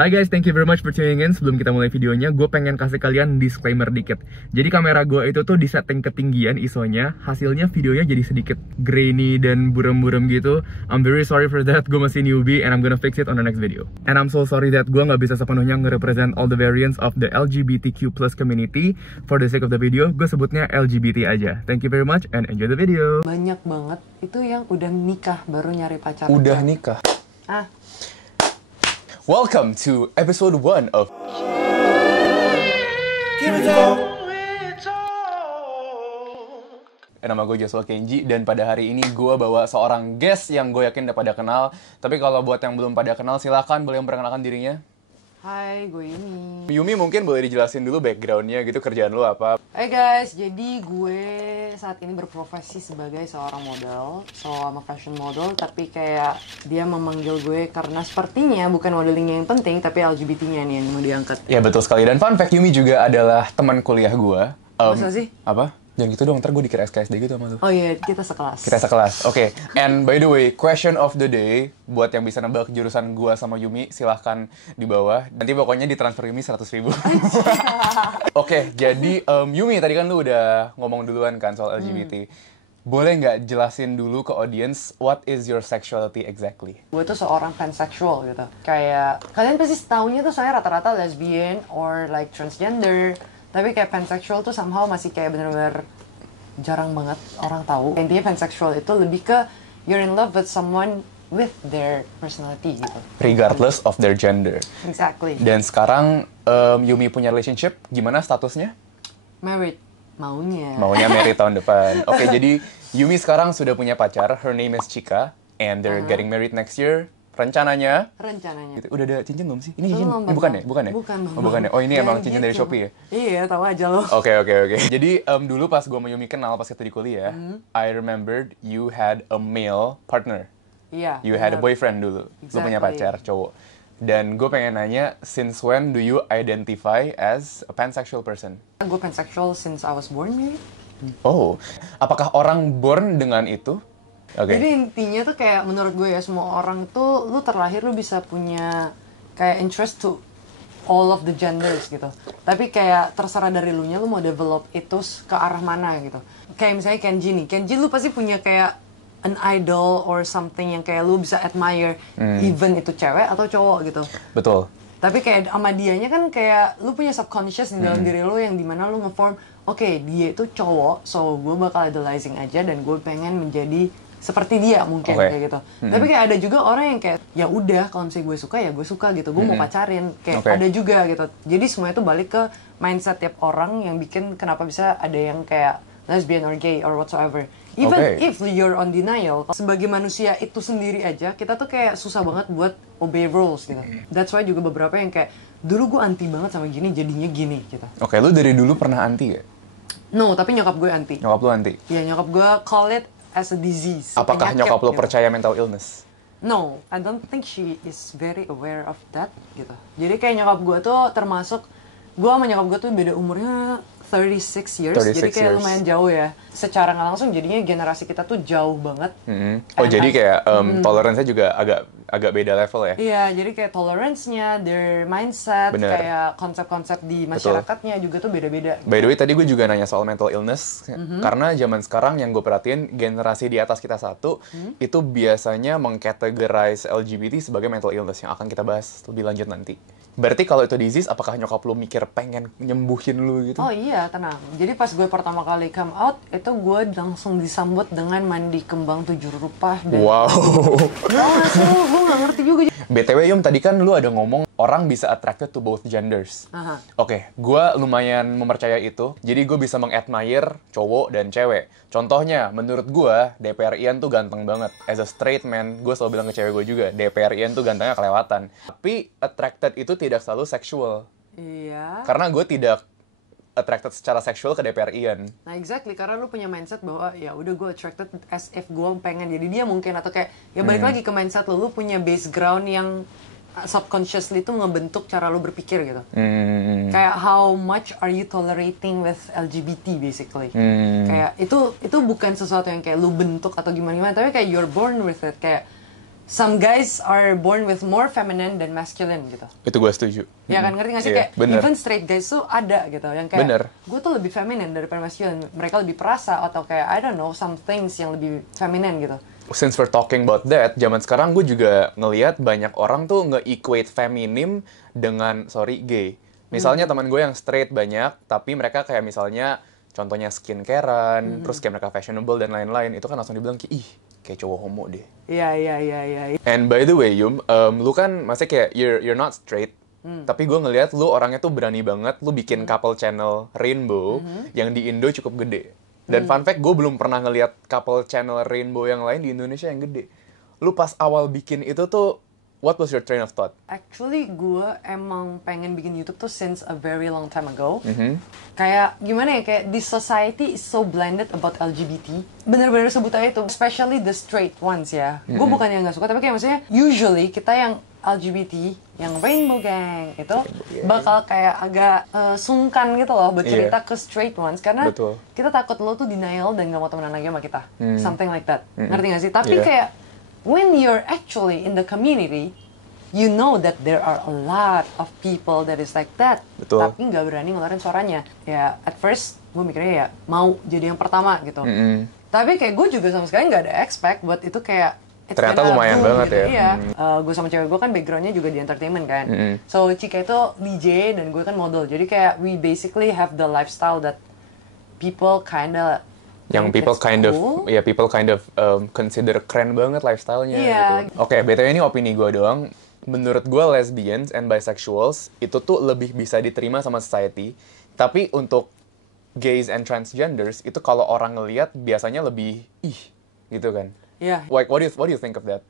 Hai guys, thank you very much for tuning in. Sebelum kita mulai videonya, gue pengen kasih kalian disclaimer dikit. Jadi kamera gue itu tuh di setting ketinggian ISO-nya, hasilnya videonya jadi sedikit grainy dan buram-buram gitu. I'm very sorry for that, gue masih newbie and I'm gonna fix it on the next video. And I'm so sorry that gue nggak bisa sepenuhnya nge-represent all the variants of the LGBTQ+ community. For the sake of the video, gue sebutnya LGBT aja. Thank you very much and enjoy the video. Banyak banget itu yang udah nikah baru nyari pacar. Udah nikah? Welcome to episode 1 of Nama gue Joshua Kenji, dan pada hari ini gue bawa seorang guest yang gue yakin udah pada kenal. Tapi kalau buat yang belum pada kenal, silahkan boleh memperkenalkan dirinya. Hai, gue Yumi. Yumi, mungkin boleh dijelasin dulu backgroundnya gitu, kerjaan lu apa? Hai guys, jadi gue saat ini berprofesi sebagai seorang model. So, I'm a fashion model, tapi kayak dia memanggil gue karena sepertinya bukan modelingnya yang penting, tapi LGBT-nya nih yang mau diangkat. Ya betul sekali, dan fun fact, Yumi juga adalah teman kuliah gue. Masa sih? Apa? Jangan gitu dong, ntar gue dikira SKSD gitu sama lu. Oh iya, kita sekelas. Kita sekelas, oke. And by the way, question of the day, buat yang bisa nebak jurusan gua sama Yumi, silahkan di bawah. Nanti pokoknya ditransfer Yumi 100.000. Oke, jadi Yumi, tadi kan lu udah ngomong duluan kan soal LGBT. Boleh nggak jelasin dulu ke audience, what is your sexuality exactly? Gue tuh seorang pansexual gitu. Kayak, kalian pasti taunya tuh saya rata-rata lesbian or like transgender. Tapi kayak pansexual tuh somehow masih kayak bener-bener jarang banget orang tahu. Intinya pansexual itu lebih ke you're in love with someone with their personality gitu. Regardless of their gender. Exactly. Dan sekarang Yumi punya relationship, gimana statusnya? Married. Maunya married tahun depan. Oke, jadi Yumi sekarang sudah punya pacar, her name is Chika, and they're getting married next year. Rencananya. Gitu. Udah ada cincin belum sih? Ini cincin? Ini bukan ya? Bukan ya? Bukan. Oh, bukan ya? Oh, ini emang cincin dari Shopee ya? Iya, tahu aja lo. Oke. Jadi dulu pas gue sama Yumi kenal pas kita di kuliah, I remembered you had a male partner. Iya. You had a boyfriend dulu. Lu punya pacar cowok. Dan gue pengen nanya, since when do you identify as a pansexual person? Gue pansexual since I was born, maybe. Oh, apakah orang born dengan itu? Okay. Jadi intinya tuh kayak menurut gue ya, semua orang tuh lu terlahir lu bisa punya kayak interest to all of the genders gitu. Tapi kayak terserah dari lu nya lu mau develop itu ke arah mana gitu. Kayak misalnya Kenji nih. Kenji lu pasti punya kayak an idol or something yang kayak lu bisa admire, even itu cewek atau cowok gitu. Betul. Tapi kayak sama dianya kan kayak lu punya subconscious di dalam diri lu yang dimana lu nge-form, oke, dia itu cowok, so gue bakal idolizing aja dan gue pengen menjadi seperti dia mungkin kayak gitu. Tapi kayak ada juga orang yang kayak ya udah kalau misalnya gue suka ya gue suka gitu. Gue mau pacarin kayak ada juga gitu. Jadi semua itu balik ke mindset tiap orang yang bikin kenapa bisa ada yang kayak lesbian or gay or whatsoever. Even if you're on denial, sebagai manusia itu sendiri aja kita tuh kayak susah banget buat obey rules gitu. That's why juga beberapa yang kayak dulu gue anti banget sama gini jadinya gini gitu. Oke, lu dari dulu pernah anti gak? No, tapi nyokap gue anti. Nyokap lu anti? Iya, nyokap gue call it as a disease. Apakah penyakit, nyokap lo gitu. percaya mental illness? No, I don't think she is very aware of that gitu. Jadi kayak nyokap gue tuh termasuk, gue sama nyokap gue tuh beda umurnya 36 years, jadi kayak lumayan jauh ya. Secara nggak langsung jadinya generasi kita tuh jauh banget. Oh, jadi kayak toleransinya juga agak beda level ya? Iya, jadi kayak tolerance-nya, their mindset, kayak konsep-konsep di masyarakatnya juga tuh beda-beda. By the way, tadi gue juga nanya soal mental illness, karena zaman sekarang yang gue perhatiin, generasi di atas kita itu biasanya mengkategorize LGBT sebagai mental illness, yang akan kita bahas lebih lanjut nanti. Berarti kalau itu disease, apakah nyokap lu mikir pengen nyembuhin lu gitu? Oh iya, tenang. Jadi pas gue pertama kali come out, itu gue langsung disambut dengan mandi kembang 7 rupa. Dan wow. Gue gak ngerti juga. BTW Yum, tadi kan lu ada ngomong orang bisa attracted to both genders. Oke, gue lumayan mempercaya itu. Jadi gue bisa mengadmire cowok dan cewek. Contohnya, menurut gue, DPR Ian tuh ganteng banget. As a straight man, gue selalu bilang ke cewek gue juga, DPR Ian tuh gantengnya kelewatan. Tapi attracted itu tidak selalu seksual. Iya. Karena gue tidak attracted secara seksual ke DPR Ian. Nah, exactly, karena lu punya mindset bahwa ya udah gue attracted as if gue pengen jadi dia mungkin, atau kayak ya balik lagi ke mindset lu punya background yang subconsciously tuh ngebentuk cara lu berpikir gitu. Kayak how much are you tolerating with LGBT basically. Kayak itu bukan sesuatu yang kayak lu bentuk atau gimana-gimana, tapi kayak you're born with it. Kayak some guys are born with more feminine than masculine gitu. Itu gue setuju. Ya kan, ngerti gak sih? Iya, Kayak bener. even straight guys tuh ada gitu yang kayak Bener. gue tuh lebih feminine daripada masculine. Mereka lebih perasa atau kayak I don't know some things yang lebih feminine gitu. Since we're talking about that, zaman sekarang gue juga ngelihat banyak orang tuh nge-equate feminim dengan gay. Misalnya teman gue yang straight banyak, tapi mereka kayak misalnya contohnya skincarean, terus kayak mereka fashionable dan lain-lain, itu kan langsung dibilang kayak kayak cowok homo deh. Iya. And by the way, Yum, lu kan maksudnya kayak you're not straight, tapi gue ngelihat lu orangnya tuh berani banget, lu bikin couple channel Rainbow yang di Indo cukup gede. Dan fun fact, gue belum pernah ngelihat couple channel Rainbow yang lain di Indonesia yang gede. Lu pas awal bikin itu tuh, what was your train of thought? Actually, gue emang pengen bikin YouTube tuh since a very long time ago. Kayak gimana ya, kayak this society is so blinded about LGBT. Bener-bener sebut aja itu, especially the straight ones ya. Gue bukannya nggak suka, tapi kayak maksudnya usually kita yang LGBT, yang Rainbow Gang itu bakal kayak agak sungkan gitu loh buat cerita ke straight ones. Karena kita takut lo tuh denial dan gak mau temenan lagi sama kita. Something like that. Ngerti gak sih? Tapi kayak when you're actually in the community, you know that there are a lot of people that is like that. Tapi nggak berani ngeluarin suaranya. Ya, at first gue mikirnya ya mau jadi yang pertama gitu. Tapi kayak gue juga sama sekali nggak ada expect buat itu kayak ternyata lumayan banget gitu. ya. Iya. Gue sama cewek gue kan backgroundnya juga di entertainment kan. So Cika itu DJ dan gue kan model. Jadi kayak we basically have the lifestyle that people kinda people kind of consider keren banget lifestyle-nya gitu. Oke, BTW ini opini gue doang. Menurut gue lesbians and bisexuals itu tuh lebih bisa diterima sama society. Tapi untuk gays and transgenders itu kalau orang ngelihat biasanya lebih gitu kan. Iya. Like what do you think of that?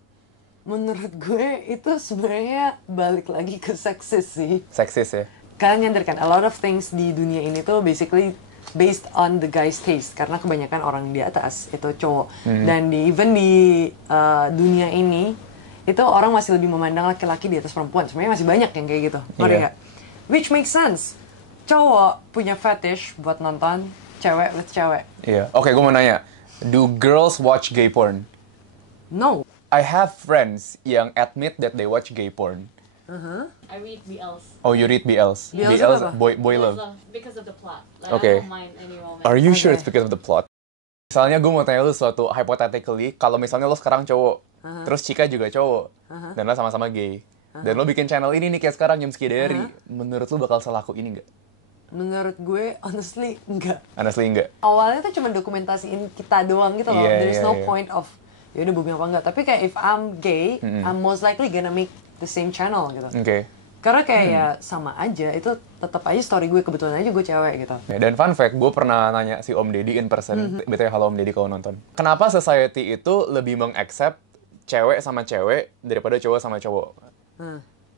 Menurut gue itu sebenarnya balik lagi ke seksis sih. Seksis ya. Kalian nyadar kan, a lot of things di dunia ini tuh basically based on the guy's taste, karena kebanyakan orang di atas itu cowok. Dan even di dunia ini itu orang masih lebih memandang laki-laki di atas perempuan. Sebenarnya masih banyak yang kayak gitu, ngerti nggak? Which makes sense. Cowok punya fetish buat nonton cewek with cewek. Iya. Oke, gue mau nanya, do girls watch gay porn? No. I have friends yang admit that they watch gay porn. I read BLs. Oh, you read BLs? BLs apa? Boy love. Because of the plot. Like, Okay. I don't mind any romance. Are you sure it's because of the plot? Misalnya gue mau tanya lu suatu hypothetically, kalau misalnya lo sekarang cowok, terus Cika juga cowok, dan lo sama-sama gay, dan lo bikin channel ini nih kayak sekarang Yumski Diary, menurut lo bakal selaku ini nggak? Menurut gue, honestly, enggak. Honestly nggak. Awalnya tuh cuma dokumentasiin kita doang gitu loh. There's no point of, yaudah booming apa enggak. Tapi kayak if I'm gay, I'm most likely gonna make the same channel gitu. Oke. Karena kayak ya sama aja, itu tetap aja story gue, kebetulan aja gue cewek gitu. Dan fun fact, gue pernah nanya si Om Deddy in person, BTW halo Om Deddy kalau nonton. Kenapa society itu lebih meng-accept cewek sama cewek daripada cowok sama cowok?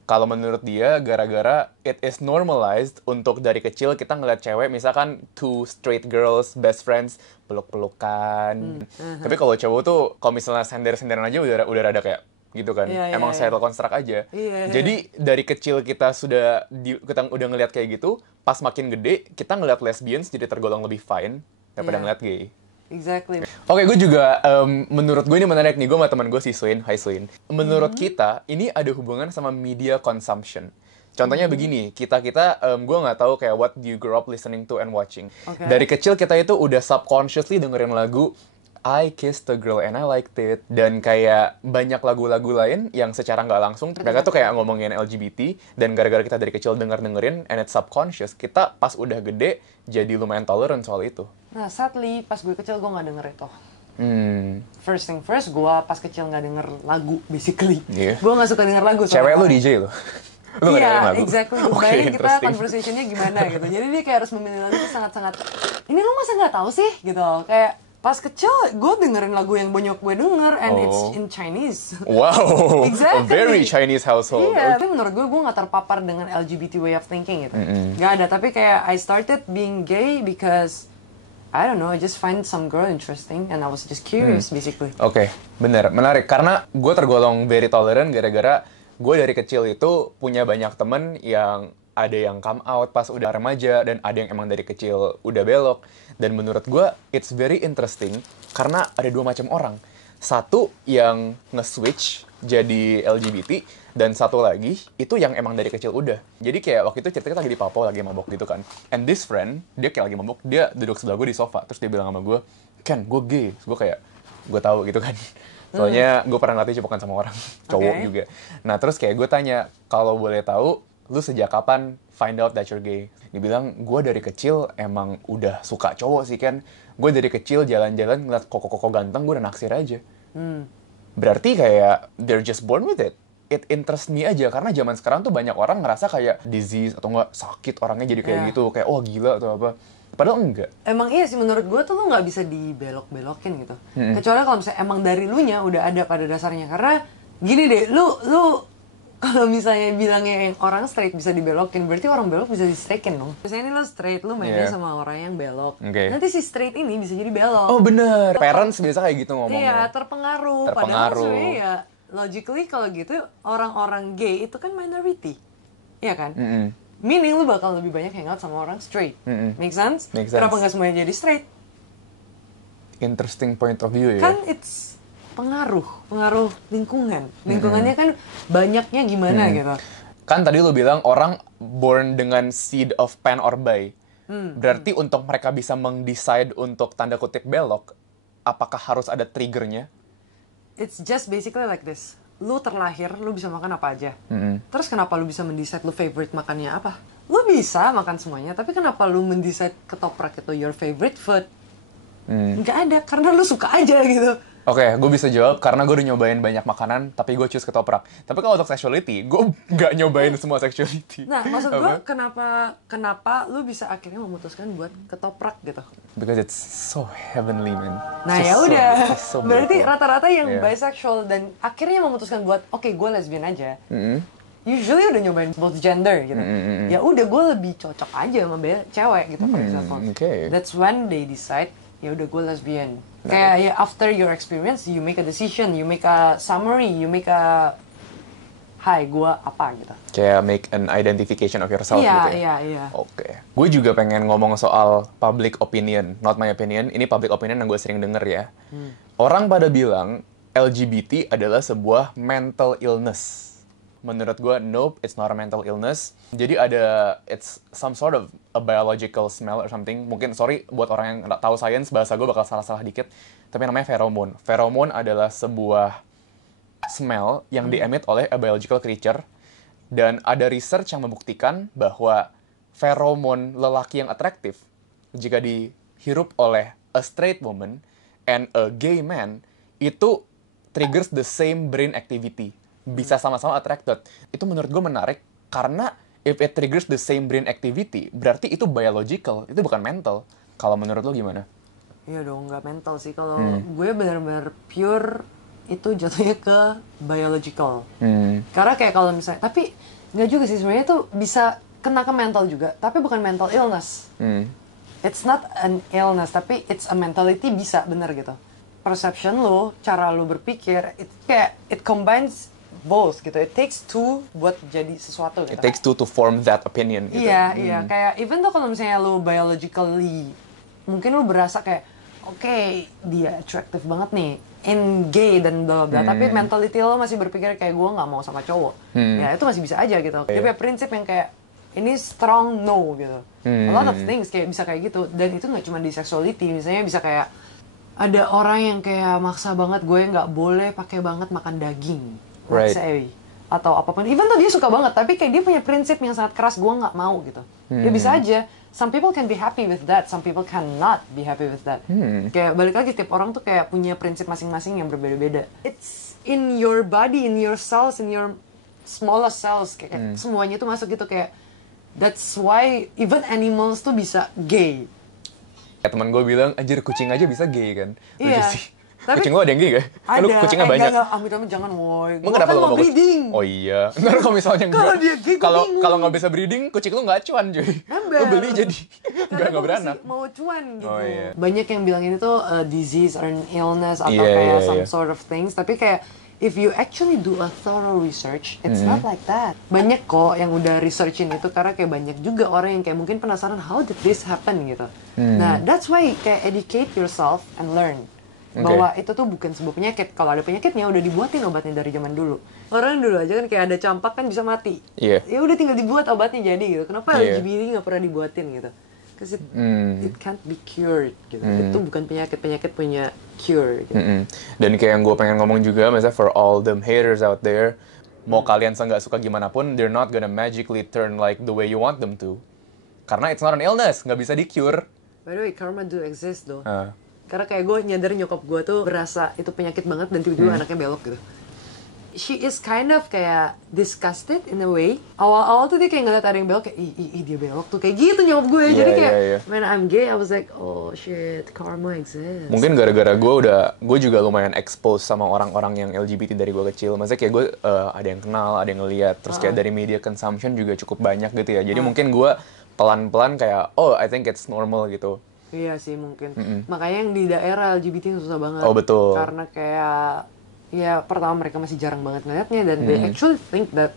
Kalau menurut dia, gara-gara it is normalized untuk dari kecil kita ngeliat cewek, misalkan two straight girls, best friends, peluk-pelukan. Tapi kalau cowok tuh, kalau misalnya sender-senderan aja udah rada kayak gitu kan. Emang social construct aja. Jadi dari kecil kita kita udah ngeliat kayak gitu, pas makin gede, kita ngeliat lesbians jadi tergolong lebih fine daripada ngeliat gay. Exactly. Oke, gue juga, menurut gue ini menarik nih, gue sama teman gue si Swin, hi Swin. Menurut kita, ini ada hubungan sama media consumption. Contohnya begini, gue nggak tahu kayak what do you grow up listening to and watching. Dari kecil kita itu udah subconsciously dengerin lagu I Kissed a Girl and I Liked It, dan kayak banyak lagu-lagu lain yang secara nggak langsung mereka tuh kayak ngomongin LGBT, dan gara-gara kita dari kecil dengerin and it's subconscious, kita pas udah gede jadi lumayan tolerant soal itu. Nah, sadly, pas gue kecil gue nggak denger itu. First thing first, gue pas kecil nggak denger lagu, basically. Gue nggak suka denger lagu. Cewek lu DJ lo? Iya, exactly. Bayangin kita conversation-nya gimana gitu. Jadi dia kayak harus memilih lagu itu sangat-sangat, ini lo masa nggak tahu sih? Gitu. Kayak pas kecil, gue dengerin lagu yang banyak gue denger, and it's in Chinese. Wow, exactly. A very Chinese household. Iya, tapi menurut gue nggak terpapar dengan LGBT way of thinking gitu. Nggak ada, tapi kayak I started being gay because, I don't know, I just find some girl interesting, and I was just curious, basically. Oke, bener, menarik. Karena gue tergolong very tolerant gara-gara gue dari kecil itu punya banyak temen yang ada yang come out pas udah remaja, dan ada yang emang dari kecil udah belok. Dan menurut gue, it's very interesting, karena ada dua macam orang. Satu yang nge-switch jadi LGBT, dan satu lagi itu yang emang dari kecil udah. Jadi kayak waktu itu ceritanya lagi di Papua lagi mabok gitu kan. And this friend, dia kayak lagi mabok, dia duduk sebelah gue di sofa, terus dia bilang sama gue, "Ken, gue gay." Terus gue kayak, gue tahu gitu kan. Soalnya gue pernah ngelatih cipokan sama orang cowok juga. Nah terus kayak gue tanya, kalau boleh tahu, lu sejak kapan find out that you're gay? Dia bilang, gue dari kecil emang udah suka cowok sih kan. Gue dari kecil jalan-jalan ngeliat koko-koko ganteng, gue udah naksir aja. Berarti kayak they're just born with it. It interests me aja, karena zaman sekarang tuh banyak orang ngerasa kayak disease atau enggak sakit orangnya jadi kayak gitu, kayak oh gila atau apa. Padahal enggak. Emang iya sih, menurut gue tuh lu nggak bisa dibelok-belokin gitu. Kecuali kalau misalnya emang dari lu nya udah ada pada dasarnya. Karena gini deh, lu kalau misalnya bilangnya yang orang straight bisa dibelokin, berarti orang belok bisa di-straightin dong. Misalnya ini lu straight, lu mainnya sama orang yang belok. Nanti si straight ini bisa jadi belok. Oh bener, parents biasa kayak gitu ngomongnya. Iya, terpengaruh. Padahal sebenarnya ya, logically kalau gitu, orang-orang gay itu kan minority. Iya kan? Meaning lu bakal lebih banyak hangout sama orang straight. Make sense? Kenapa nggak semuanya jadi straight? Interesting point of view ya. Kan it's pengaruh lingkungan. Lingkungannya kan banyaknya gimana gitu. Kan tadi lu bilang orang born dengan seed of pan or buy. Berarti untuk mereka bisa meng-decide untuk tanda kutip belok, apakah harus ada triggernya? It's just basically like this. Lu terlahir, lu bisa makan apa aja. Terus kenapa lu bisa mendecide lu favorite makannya apa? Lu bisa makan semuanya, tapi kenapa lu mendecide ketoprak itu your favorite food? Nggak ada, karena lu suka aja gitu. Oke, gue bisa jawab karena gue udah nyobain banyak makanan, tapi gue choose ketoprak. Tapi kalau untuk sexuality, gue nggak nyobain semua sexuality. Nah, maksud gue kenapa lu bisa akhirnya memutuskan buat ketoprak gitu? Because it's so heavenly, man. Nah ya udah, berarti rata-rata yang bisexual dan akhirnya memutuskan buat oke, gue lesbian aja. Usually udah nyobain both gender gitu. Ya udah, gue lebih cocok aja sama cewek gitu, for example. That's when they decide, ya udah gue lesbian. Kayak ya after your experience, you make a decision, you make a summary, you make a hai, gue apa gitu. Kayak make an identification of yourself gitu ya? Iya. Oke. Gue juga pengen ngomong soal public opinion. Not my opinion, ini public opinion yang gue sering denger ya. Orang pada bilang LGBT adalah sebuah mental illness. Menurut gue, nope, it's not a mental illness. Jadi it's some sort of a biological smell or something. Mungkin, sorry, buat orang yang nggak tahu sains, bahasa gue bakal salah-salah dikit. Tapi namanya pheromone. Pheromone adalah sebuah smell yang di-emit oleh a biological creature. Dan ada research yang membuktikan bahwa pheromone lelaki yang atraktif, jika dihirup oleh a straight woman and a gay man, itu triggers the same brain activity. Bisa sama-sama attracted. Itu menurut gue menarik, karena if it triggers the same brain activity, berarti itu biological, itu bukan mental. Kalau menurut lo gimana? Iya dong, nggak mental sih. Kalau gue benar-benar pure, itu jatuhnya ke biological. Karena kayak kalau misalnya, tapi nggak juga sih, sebenarnya tuh bisa kena ke mental juga, tapi bukan mental illness. It's not an illness, tapi it's a mentality, bisa bener gitu. Perception lo, cara lo berpikir, it combines both gitu. It takes two buat jadi sesuatu gitu. It takes two to form that opinion gitu. Iya. Kayak even tuh kalau misalnya lo biologically, mungkin lo berasa kayak, oke, dia attractive banget nih, in gay dan bla bla, tapi mentality lo masih berpikir kayak gue nggak mau sama cowok. Ya itu masih bisa aja gitu. Dia punya prinsip yang kayak ini strong no gitu. A lot of things kayak bisa kayak gitu. Dan itu nggak cuma di sexuality, misalnya bisa kayak ada orang yang kayak maksa banget gue nggak boleh pakai banget makan daging. Let's say, atau apapun. Even tuh dia suka banget, tapi kayak dia punya prinsip yang sangat keras, gue nggak mau gitu. Ya bisa aja. Some people can be happy with that, some people cannot be happy with that. Kayak balik lagi, tiap orang tuh kayak punya prinsip masing-masing yang berbeda-beda. It's in your body, in your cells, in your smallest cells. Kayak semuanya tuh masuk gitu kayak. That's why even animals tuh bisa gay. Kayak teman gue bilang, anjir kucing aja bisa gay kan? Iya. Tapi, kucing lo ada yang gay gak? Ada. Lu kucingnya banyak. Enggak, amit-amit jangan woy. Lu kenapa kan lo mau breeding. Oh iya. Ntar kalau misalnya Kalau dia gay, kalau nggak bisa breeding, kucing lu nggak cuan cuy. Lu beli jadi nggak beranak. Mau cuan gitu. Oh, iya. Banyak yang bilang ini tuh disease or an illness atau kayak some sort of things. Tapi kayak if you actually do a thorough research, it's not like that. Banyak kok yang udah researchin itu, karena kayak banyak juga orang yang kayak mungkin penasaran how did this happen gitu. Nah, that's why kayak educate yourself and learn. Bahwa itu tuh bukan sebuah penyakit. Kalau ada penyakitnya udah dibuatin obatnya dari zaman dulu. Orang dulu aja kan kayak ada campak kan bisa mati. Iya. Ya udah tinggal dibuat obatnya jadi gitu. Kenapa Iya. LGBT nggak pernah dibuatin gitu? Because it can't be cured gitu. Itu bukan penyakit punya cure gitu. Dan kayak yang gue pengen ngomong juga, misalnya for all them haters out there, mau kalian nggak suka gimana pun, they're not gonna magically turn like the way you want them to. Karena it's not an illness, nggak bisa di-cure. By the way, karma do exist though. Karena kayak gue nyadar nyokap gue tuh berasa itu penyakit banget dan tiba-tiba anaknya belok gitu. She is kind of kayak disgusted in a way. Awal-awal tuh dia kayak ngeliat ada yang belok kayak ih dia belok tuh kayak gitu nyokap gue. Iya, Jadi kayak iya. when I'm gay I was like oh shit karma exists. Mungkin gara-gara gue juga lumayan expose sama orang-orang yang LGBT dari gue kecil. Maksudnya kayak gue ada yang kenal, ada yang ngeliat, terus kayak dari media consumption juga cukup banyak gitu ya. Jadi mungkin gue pelan-pelan kayak oh I think it's normal gitu. Iya sih mungkin. Makanya yang di daerah LGBT susah banget. Oh betul. Karena kayak ya pertama mereka masih jarang banget ngeliatnya dan they actually think that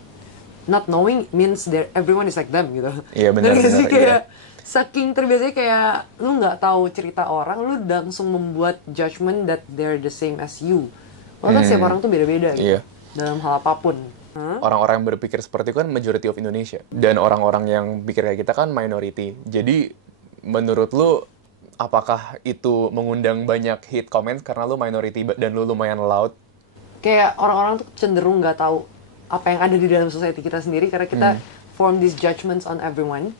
not knowing means that everyone is like them gitu. Iya benar. Ngerti sih Iya. kayak saking terbiasanya kayak lu nggak tahu cerita orang, lu langsung membuat judgment that they're the same as you. Walaupun setiap orang tuh beda-beda gitu. Iya. Dalam hal apapun. Orang-orang yang berpikir seperti itu kan majority of Indonesia. Dan orang-orang yang pikir kayak kita kan minority. Jadi menurut lu apakah itu mengundang banyak hate comments karena lu minority dan lu lumayan loud? Kayak orang-orang tuh cenderung nggak tahu apa yang ada di dalam society kita sendiri karena kita form these judgments on everyone.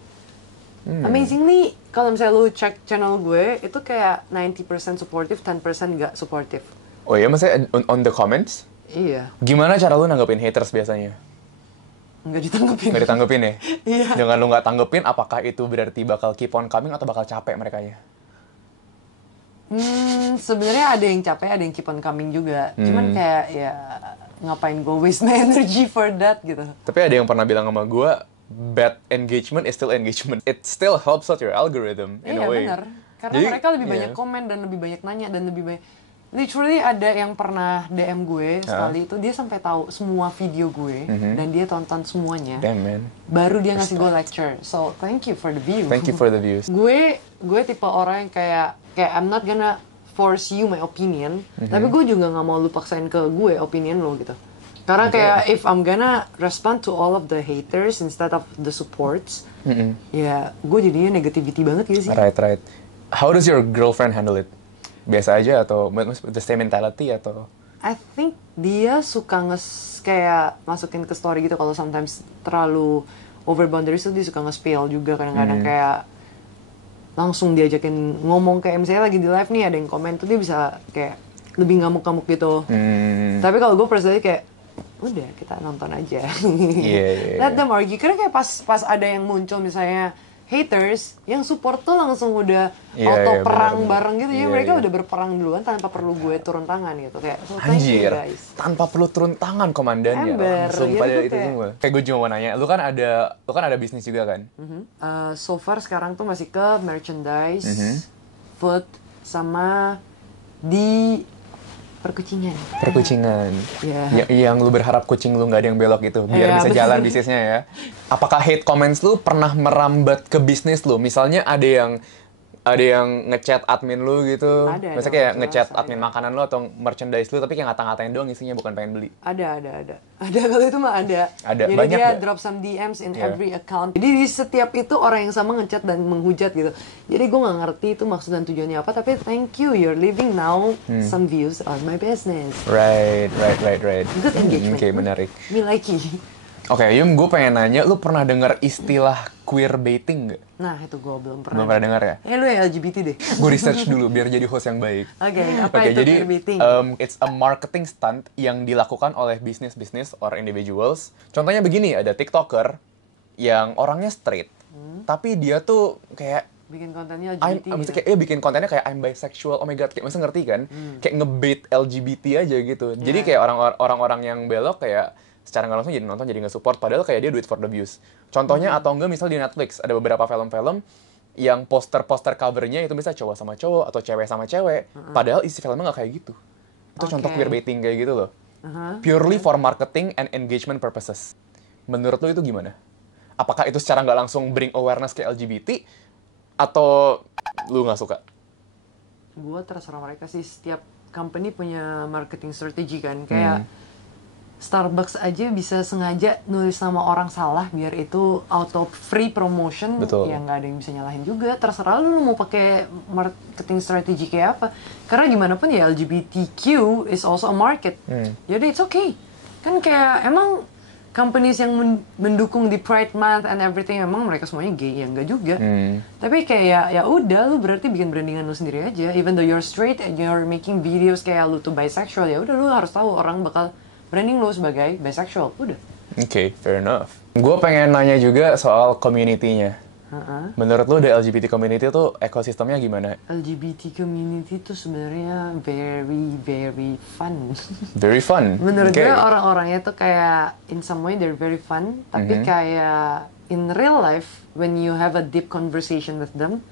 Amazingly, kalau misalnya lu cek channel gue, itu kayak 90% supportive, 10% nggak supportive. Oh iya, maksudnya on the comments? Iya, Gimana cara lu nanggepin haters biasanya? nggak ditanggepin. Nggak ditanggepin ya? Iya. Dengan lu nggak tanggepin, apakah itu berarti bakal keep on coming atau bakal capek merekanya? Sebenarnya ada yang capek, ada yang keep on coming juga. Cuman kayak ya ngapain gue waste my energy for that gitu. Tapi ada yang pernah bilang sama gue, bad engagement is still engagement. It still helps out your algorithm in a Iya way. benar. Karena Jadi, mereka lebih banyak komen dan lebih banyak nanya dan lebih banyak. Literally ada yang pernah DM gue sekali itu dia sampai tahu semua video gue dan dia tonton semuanya. Damn man. Baru dia ngasih gue lecture. So thank you for the view. Thank you for the views. Gue tipe orang yang kayak I'm not gonna force you my opinion, tapi gue juga nggak mau lu paksain ke gue opinion lo gitu. Karena kayak if I'm gonna respond to all of the haters instead of the supports, ya gue jadinya negativity banget gitu sih. Right. How does your girlfriend handle it? Biasa aja atau the same mentality atau? I think dia suka kayak masukin ke story gitu kalau sometimes terlalu over boundaries tuh dia suka nge-spill juga kadang-kadang kayak langsung diajakin ngomong kayak misalnya lagi di live nih ada yang komen tuh dia bisa kayak lebih ngamuk-ngamuk gitu. Tapi kalau gue personally kayak udah kita nonton aja. Yeah. Let them argue. Karena kayak pas ada yang muncul misalnya haters yang support tuh langsung udah auto perang benar. bareng gitu ya. Iya, Mereka iya. udah berperang duluan tanpa perlu gue turun tangan gitu kayak so thank you Anjir, guys. tanpa perlu turun tangan komandannya Ember, langsung ya pada itu itu kayak- semua. Kayak gue cuma mau nanya, lu kan ada bisnis juga kan? So far sekarang tuh masih ke merchandise, food, sama di perkucingan. Perkucingan. Iya. Yang lu berharap kucing lu nggak ada yang belok gitu, biar Iya, bisa betul. jalan bisnisnya ya. Apakah hate comments lu pernah merambat ke bisnis lu? Misalnya ada yang ngechat admin lu gitu. Ada, Misalnya kayak jelas, ngechat ada. admin makanan lu atau merchandise lu tapi kayak ngata-ngatain doang isinya bukan pengen beli. Ada. Ada kalau itu mah ada. Ada, Jadi banyak dia nggak? drop some DMs in Yeah. every account. Jadi di setiap itu orang yang sama ngechat dan menghujat gitu. Jadi gue nggak ngerti itu maksud dan tujuannya apa. Tapi thank you, you're leaving now some views on my business. Right. Good engagement. Oke, menarik. Me likey. Oke, Yum, gue pengen nanya, lu pernah dengar istilah queer baiting nggak? Nah itu gue belum Belum pernah. pernah dengar ya? Lu yang LGBT deh. Gue research dulu biar jadi host yang baik. Oke, apa Oke, itu jadi queerbaiting? it's a marketing stunt yang dilakukan oleh bisnis-bisnis or individuals. Contohnya begini, ada TikToker yang orangnya straight, tapi dia tuh kayak Bikin kontennya I'm, LGBT maksudnya gitu. kayak bikin kontennya kayak I'm bisexual, oh my god, kayak masa ngerti kan? Kayak ngebait LGBT aja gitu. Jadi kayak orang-orang yang belok kayak secara nggak langsung jadi nonton jadi nggak support, padahal kayak dia do it for the views. Contohnya atau enggak misal di Netflix ada beberapa film-film yang poster covernya itu bisa cowok sama cowok atau cewek sama cewek, padahal isi filmnya nggak kayak gitu. Itu contoh Oke. queerbaiting kayak gitu loh. Purely for marketing and engagement purposes. Menurut lo itu gimana? Apakah itu secara nggak langsung bring awareness ke LGBT atau lu nggak suka? Gue terserah mereka sih, setiap company punya marketing strategy kan, kayak Starbucks aja bisa sengaja nulis nama orang salah biar itu auto free promotion. Betul. Yang nggak ada yang bisa nyalahin juga. Terserah lu mau pakai marketing strategy kayak apa. Karena gimana pun ya LGBTQ is also a market. Jadi it's okay. Kan kayak emang companies yang mendukung di Pride Month and everything emang mereka semuanya gay, ya enggak juga. Tapi kayak ya udah, lu berarti bikin brandingan lu sendiri aja. Even though you're straight and you're making videos kayak lu tuh bisexual, ya udah lu harus tahu orang bakal branding lu sebagai bisexual, udah. Oke, fair enough. Gue pengen nanya juga soal community-nya. Menurut lu the LGBT community tuh ekosistemnya gimana? LGBT community tuh sebenarnya very fun. Very fun. Menurut gue orang-orangnya tuh kayak in some way they're very fun, tapi kayak in real life when you have a deep conversation with them,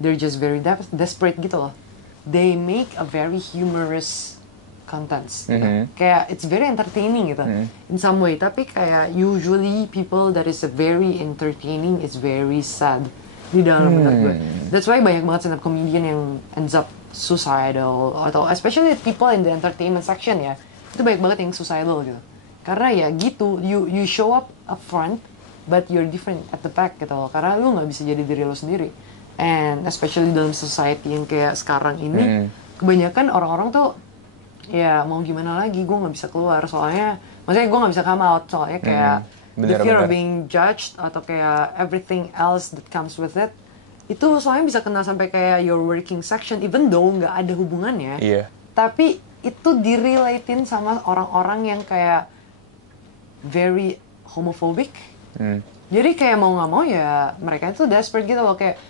they're just very desperate gitu loh. They make a very humorous contents. Kayak it's very entertaining gitu in some way, tapi kayak usually people that is very entertaining is very sad di dalam menurut gue. That's why banyak banget stand up comedian yang ends up suicidal, atau especially people in the entertainment section ya, itu banyak banget yang suicidal gitu. Karena ya gitu, you show up front but you're different at the back gitu loh, karena lu nggak bisa jadi diri lu sendiri. And especially dalam society yang kayak sekarang ini, kebanyakan orang-orang tuh ya mau gimana lagi, gue nggak bisa keluar soalnya, maksudnya gue nggak bisa come out soalnya kayak the fear of being judged atau kayak everything else that comes with it, itu soalnya bisa kena sampai kayak your working section, even though nggak ada hubungannya, tapi itu direlatein sama orang-orang yang kayak very homophobic. Jadi kayak mau nggak mau ya mereka itu desperate gitu loh, kayak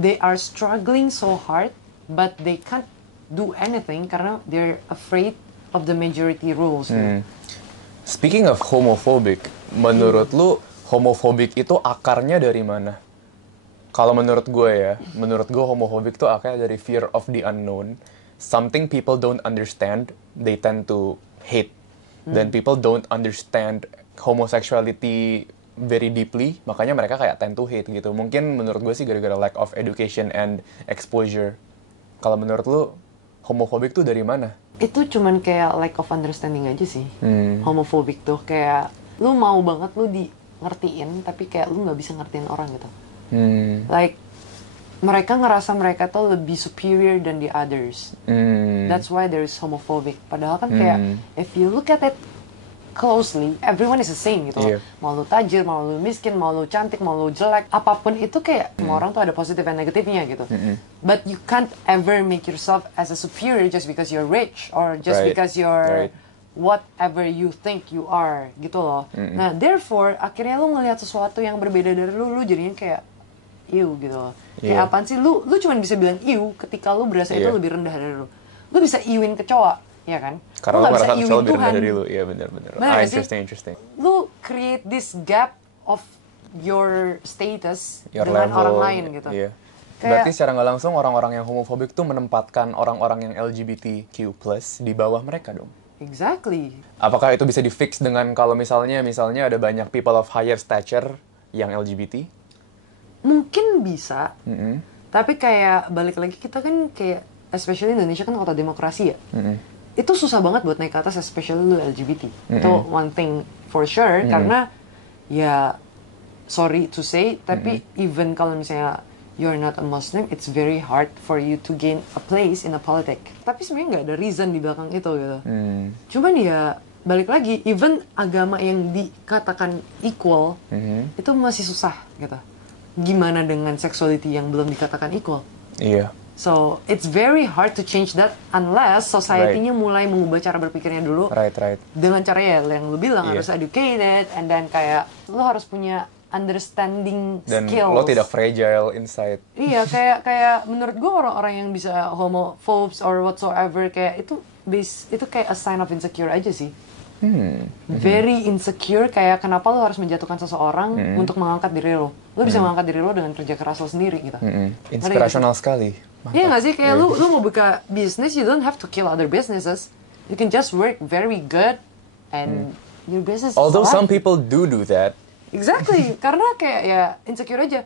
they are struggling so hard but they can't do anything karena they're afraid of the majority rules. Speaking of homophobic, menurut lu homophobic itu akarnya dari mana? Kalau menurut gue homophobic itu akarnya dari fear of the unknown. Something people don't understand, they tend to hate. Dan people don't understand homosexuality very deeply, makanya mereka kayak tend to hate gitu. Mungkin menurut gue sih gara-gara lack of education and exposure. Kalau menurut lu homophobic tuh dari mana? Itu cuman kayak lack of understanding aja sih. Homophobic tuh kayak lu mau banget lu di ngertiin, tapi kayak lu nggak bisa ngertiin orang gitu. Like mereka ngerasa mereka tuh lebih superior than the others. That's why there is homophobic. Padahal kan kayak if you look at it closely, everyone is the same gitu. Mau lu tajir, mau lu miskin, mau lu cantik, mau lu jelek, apapun itu kayak semua orang tuh ada positif dan negatifnya gitu. But you can't ever make yourself as a superior just because you're rich or just because you're whatever you think you are gitu loh. Nah, therefore akhirnya lu ngelihat sesuatu yang berbeda dari lu jadinya kayak ew gitu loh. Kayak apaan sih lu cuma bisa bilang ew ketika lu berasa itu lebih rendah dari lu. Lu bisa iwin ke cowok, ya kan? Karena lu merasa lebih rendah dari lu. Iya benar. Interesting. Lu create this gap of your status your dengan level, orang lain gitu. Iya. Berarti secara nggak langsung orang-orang yang homofobik tuh menempatkan orang-orang yang LGBTQ+ di bawah mereka dong. Exactly. Apakah itu bisa di-fix dengan kalau misalnya ada banyak people of higher stature yang LGBT? Mungkin bisa. Tapi kayak balik lagi kita kan kayak especially Indonesia kan kota demokrasi ya. Itu susah banget buat naik ke atas, especially lu LGBT. Itu one thing for sure, karena ya sorry to say, tapi even kalau misalnya you're not a Muslim, it's very hard for you to gain a place in a politic. Tapi sebenarnya nggak ada reason di belakang itu gitu. Cuman ya balik lagi, even agama yang dikatakan equal, itu masih susah gitu. Gimana dengan sexuality yang belum dikatakan equal? Iya. So, it's very hard to change that unless society-nya mulai mengubah cara berpikirnya dulu. Right. Dengan cara ya yang lu bilang harus educated, and then kayak lu harus punya understanding dan skills. Dan lo tidak fragile inside. Iya, kayak menurut gue orang-orang yang bisa homophobes or whatsoever, kayak itu kayak a sign of insecure aja sih. Very insecure, kayak kenapa lo harus menjatuhkan seseorang untuk mengangkat diri lo. Lo bisa mengangkat diri lo dengan kerja keras lo sendiri gitu. Inspirational sekali. Iya nggak sih, kayak lu mau buka bisnis, you don't have to kill other businesses. You can just work very good and your business. Although some people do that. Exactly, karena kayak ya insecure aja.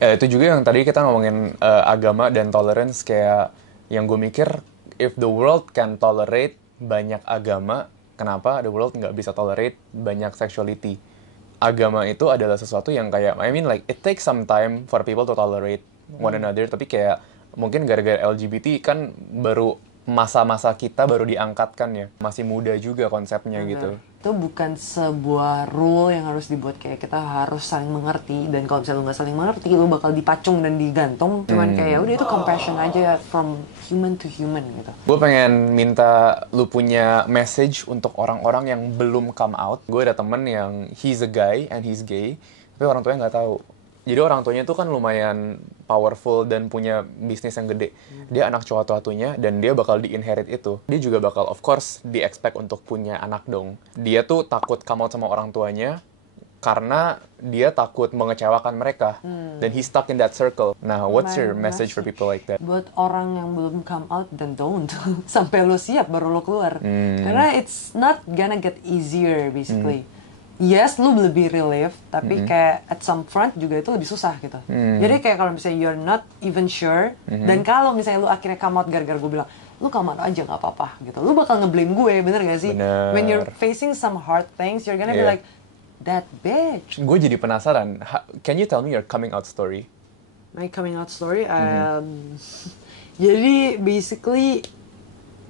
Itu juga yang tadi kita ngomongin agama dan tolerance, kayak yang gue mikir if the world can tolerate banyak agama, kenapa the world nggak bisa tolerate banyak sexuality? Agama itu adalah sesuatu yang kayak, I mean like, it takes some time for people to tolerate one another, tapi kayak, mungkin gara-gara LGBT kan baru masa-masa kita baru diangkatkan ya. Masih muda juga konsepnya gitu. Itu bukan sebuah rule yang harus dibuat kayak kita harus saling mengerti, dan kalau misalnya lu nggak saling mengerti lu bakal dipacung dan digantung. Cuman kayak udah itu compassion aja from human to human gitu. Gue pengen minta lu punya message untuk orang-orang yang belum come out. Gue ada temen yang he's a guy and he's gay, tapi orang tuanya nggak tahu. Jadi orang tuanya tuh kan lumayan powerful dan punya bisnis yang gede. Dia anak cowok satunya dan dia bakal di-inherit itu. Dia juga bakal of course di-expect untuk punya anak dong. Dia tuh takut come out sama orang tuanya karena dia takut mengecewakan mereka. Dan he's stuck in that circle. Nah, what's your message for people like that? Buat orang yang belum come out, then don't. Sampai lo siap baru lo keluar. Karena it's not gonna get easier basically. Yes, lu lebih relief, tapi kayak at some front juga itu lebih susah gitu. Jadi kayak kalau misalnya you're not even sure, dan kalau misalnya lu akhirnya come out gara-gara gue bilang, lu come out aja nggak apa-apa gitu. Lu bakal nge-blame gue, bener gak sih? Bener. When you're facing some hard things, you're gonna be like, that bitch. Gue jadi penasaran. Can you tell me your coming out story? My coming out story, jadi basically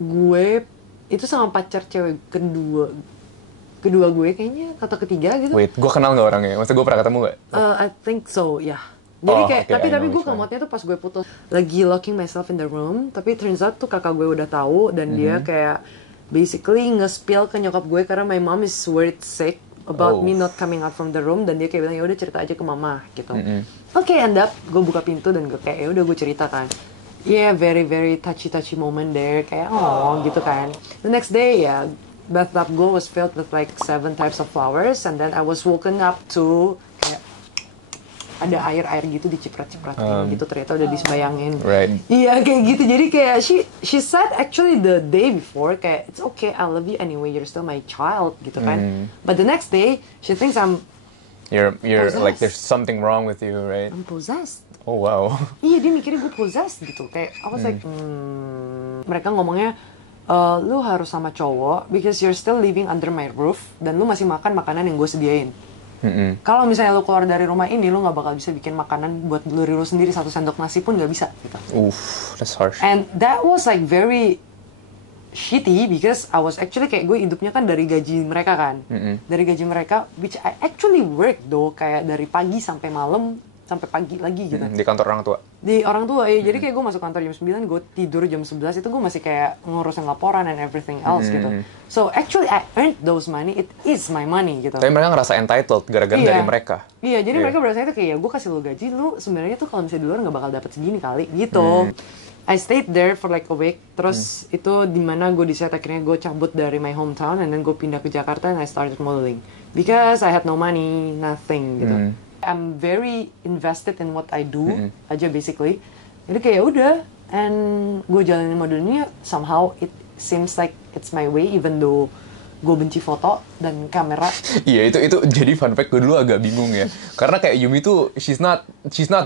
gue itu sama pacar cewek kedua gue kayaknya atau ketiga gitu. Wait, gue kenal nggak orangnya? Maksudnya gue pernah ketemu nggak? I think so, ya. Jadi kayak, okay, tapi gue come-outnya tuh pas gue putus. Lagi locking myself in the room, tapi turns out tuh kakak gue udah tahu dan dia kayak basically nge-spill ke nyokap gue karena my mom is worried sick about me not coming out from the room, dan dia kayak bilang ya udah cerita aja ke mama gitu. Oke, end up gue buka pintu dan gue kayak ya udah gue cerita kan. Yeah, very very touchy moment there, kayak gitu kan. The next day ya, bathtub gue was filled with like 7 types of flowers, and then I was woken up to kayak ada air gitu diciprat-cipratin gitu, ternyata udah disembayangin. Right. Iya kayak gitu. Jadi kayak she said actually the day before kayak it's okay, I love you anyway, you're still my child gitu kan. But the next day she thinks You're possessed. like there's something wrong with you, right? I'm possessed. Oh wow. Iya, dia mikirnya gue possessed gitu. Kayak I was like, mereka ngomongnya lu harus sama cowok because you're still living under my roof dan lu masih makan makanan yang gue sediain. Kalau misalnya lu keluar dari rumah ini, lu nggak bakal bisa bikin makanan buat diri lu sendiri, 1 sendok nasi pun nggak bisa gitu. That's harsh. And that was like very shitty because I was actually kayak gue hidupnya kan dari gaji mereka kan. Dari gaji mereka, which I actually work though, kayak dari pagi sampai malam sampai pagi lagi gitu. Di kantor orang tua? Di orang tua, ya. Jadi kayak gue masuk kantor jam 9, gue tidur jam 11, itu gue masih kayak ngurusin laporan and everything else gitu. So actually I earned those money, it is my money gitu. Tapi mereka ngerasa entitled gara-gara dari mereka. Iya, jadi mereka berasa itu kayak ya gue kasih lo gaji, lu sebenarnya tuh kalau misalnya di luar nggak bakal dapet segini kali gitu. I stayed there for like a week, terus itu dimana gue decide akhirnya gue cabut dari my hometown and then gue pindah ke Jakarta and I started modeling. Because I had no money, nothing gitu. I'm very invested in what I do aja basically. Jadi kayak udah, and gue jalanin modelnya somehow it seems like it's my way even though gue benci foto dan kamera. Iya, itu jadi fun fact gue dulu agak bingung ya. Karena kayak Yumi tuh she's not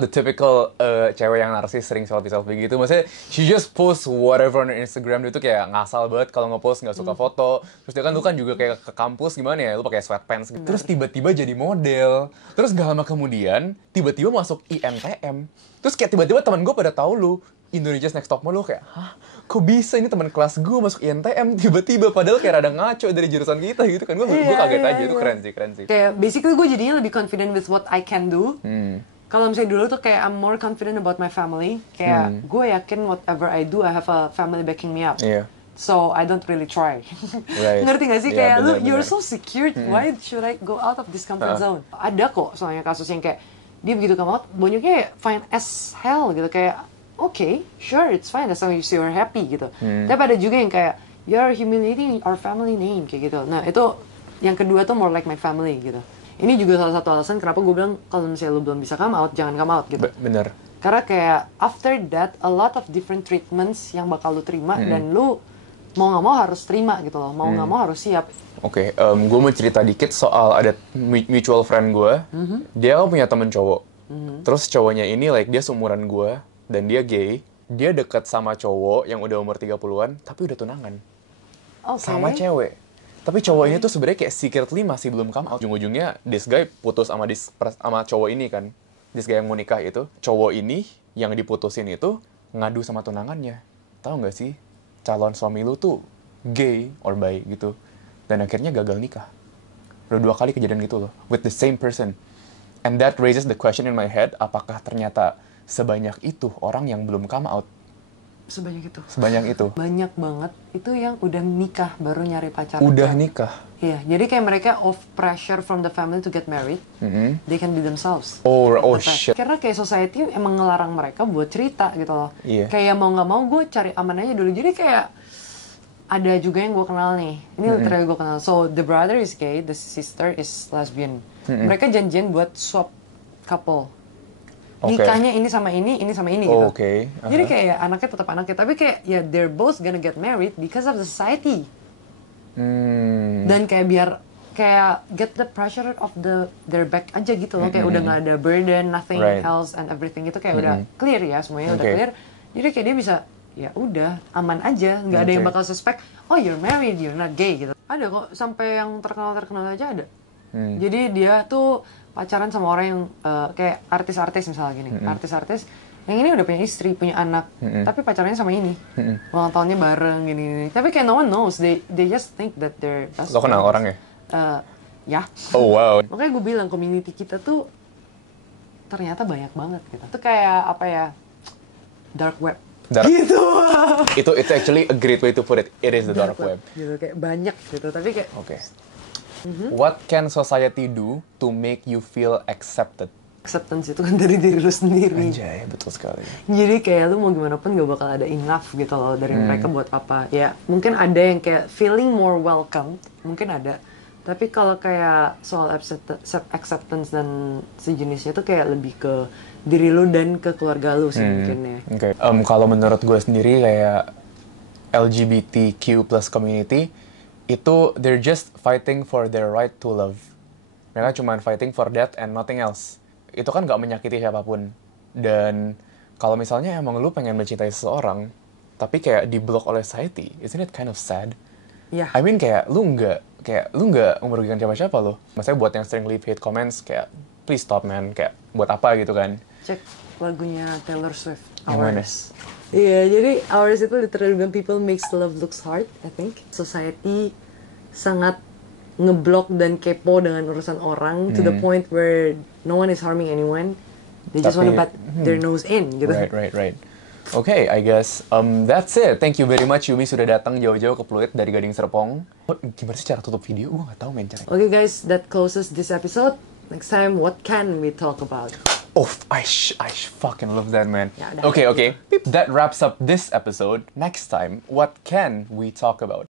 the typical cewek yang narsis sering selfie gitu. Maksudnya she just post whatever on her Instagram. Dia tuh kayak ngasal banget kalau nge-post nggak suka foto. Terus dia kan lu kan juga kayak ke kampus gimana ya, lu pakai sweatpants gitu. Terus tiba-tiba jadi model. Terus gak lama kemudian tiba-tiba masuk INTM. Terus kayak tiba-tiba teman gue pada tahu lu Indonesia's Next Top Model, kayak, hah? Kok bisa ini teman kelas gue masuk INTM tiba-tiba, padahal kayak rada ngaco dari jurusan kita gitu kan. Gue kaget aja, itu keren sih. Kayak basically gue jadinya lebih confident with what I can do. Kalau misalnya dulu tuh kayak I'm more confident about my family. Kayak gue yakin whatever I do, I have a family backing me up. Iya. So I don't really try. Right. Ngerti gak sih? Yeah, Kayak bener. you're so secured, why should I go out of this comfort zone? Ada kok soalnya kasus yang kayak dia begitu come out, bonyoknya fine as hell gitu, kayak okay, sure, it's fine as long as you're happy gitu. Tapi ada juga yang kayak you're humiliating our family name kayak gitu. Nah itu yang kedua tuh more like my family gitu. Ini juga salah satu alasan kenapa gue bilang kalau misalnya lu belum bisa come out, jangan come out gitu. Bener. Karena kayak after that a lot of different treatments yang bakal lu terima dan lu mau nggak mau harus terima gitu loh, mau nggak mau harus siap. Oke, gue mau cerita dikit soal ada mutual friend gue. Dia punya temen cowok. Terus cowoknya ini like dia seumuran gue dan dia gay. dia deket sama cowok yang udah umur 30-an, tapi udah tunangan. Oke. Sama cewek. Tapi cowok ini tuh sebenarnya kayak secretly masih belum come out. Ujung-ujungnya this guy putus sama cowok ini kan. This guy yang mau nikah itu, cowok ini yang diputusin itu ngadu sama tunangannya. Tahu nggak sih, calon suami lu tuh gay or bi gitu. Dan akhirnya gagal nikah. Udah 2 kali kejadian gitu loh, with the same person. And that raises the question in my head, apakah ternyata sebanyak itu orang yang belum come out? Sebanyak itu. Sebanyak itu. Banyak banget itu yang udah nikah baru nyari pacar. Udah nikah. Iya, jadi kayak mereka off pressure from the family to get married, they can be themselves. Oh Tapi, shit. karena kayak society emang ngelarang mereka buat cerita gitu loh. Iya. Kayak mau nggak mau gue cari aman aja dulu. Jadi kayak ada juga yang gue kenal nih. Ini literally gue kenal. So the brother is gay, the sister is lesbian. Mereka janjian buat swap couple. Oke. Nikahnya ini sama ini sama ini gitu. Oke, Jadi kayak anaknya tetap anaknya, tapi kayak ya they're both gonna get married because of the society. Dan kayak biar kayak get the pressure of their back aja gitu loh, kayak udah nggak ada burden, nothing Right. else and everything itu kayak udah clear ya, semuanya udah Okay. clear. Jadi kayak dia bisa ya udah aman aja, nggak ada yang Okay. bakal suspect, oh you're married, you're not gay gitu. Ada kok sampai yang terkenal aja ada. Jadi dia tuh pacaran sama orang yang kayak artis-artis misalnya gini, artis-artis yang ini udah punya istri, punya anak, tapi pacarannya sama ini, ulang tahunnya bareng gini. Tapi kayak no one knows, they just think that they're best Lo kenal friends. orangnya? Ya. Oh wow. Makanya gue bilang community kita tuh ternyata banyak banget gitu. Itu kayak apa ya, dark web. Gitu. Itu actually a great way to put it. It is the dark web. Gitu kayak banyak gitu, tapi kayak Oke. What can society do to make you feel accepted? acceptance itu kan dari diri lu sendiri. Anjay, betul sekali. Jadi kayak lu mau gimana pun gak bakal ada enough gitu loh dari mereka buat apa. Ya mungkin ada yang kayak feeling more welcome, mungkin ada. Tapi kalau kayak soal acceptance dan sejenisnya tuh kayak lebih ke diri lu dan ke keluarga lu sih mungkin ya. Oke. Kalau menurut gue sendiri kayak LGBTQ+ community itu they're just fighting for their right to love. Mereka cuma fighting for that and nothing else. Itu kan gak menyakiti siapapun. Dan kalau misalnya emang lu pengen mencintai seseorang, tapi kayak diblok oleh society, isn't it kind of sad? Iya. I mean kayak lu nggak merugikan siapa-siapa lo. Maksudnya buat yang sering leave hate comments kayak please stop man, kayak buat apa gitu kan. Cek lagunya Taylor Swift, Yang mana? Hours. Iya, jadi Hours itu literally when people makes love looks hard, I think. Society sangat ngeblok dan kepo dengan urusan orang to the point where no one is harming anyone. They just Tapi, wanna bat their nose in gitu. Right. Okay, I guess that's it. Thank you very much Yumi sudah datang jauh-jauh ke Pluit dari Gading Serpong. Gimana sih cara tutup video? Gue nggak tahu men caranya. Okay guys, that closes this episode. Next time, what can we talk about? Oh, I fucking love that man. Ya udah. Okay. That wraps up this episode. Next time, what can we talk about?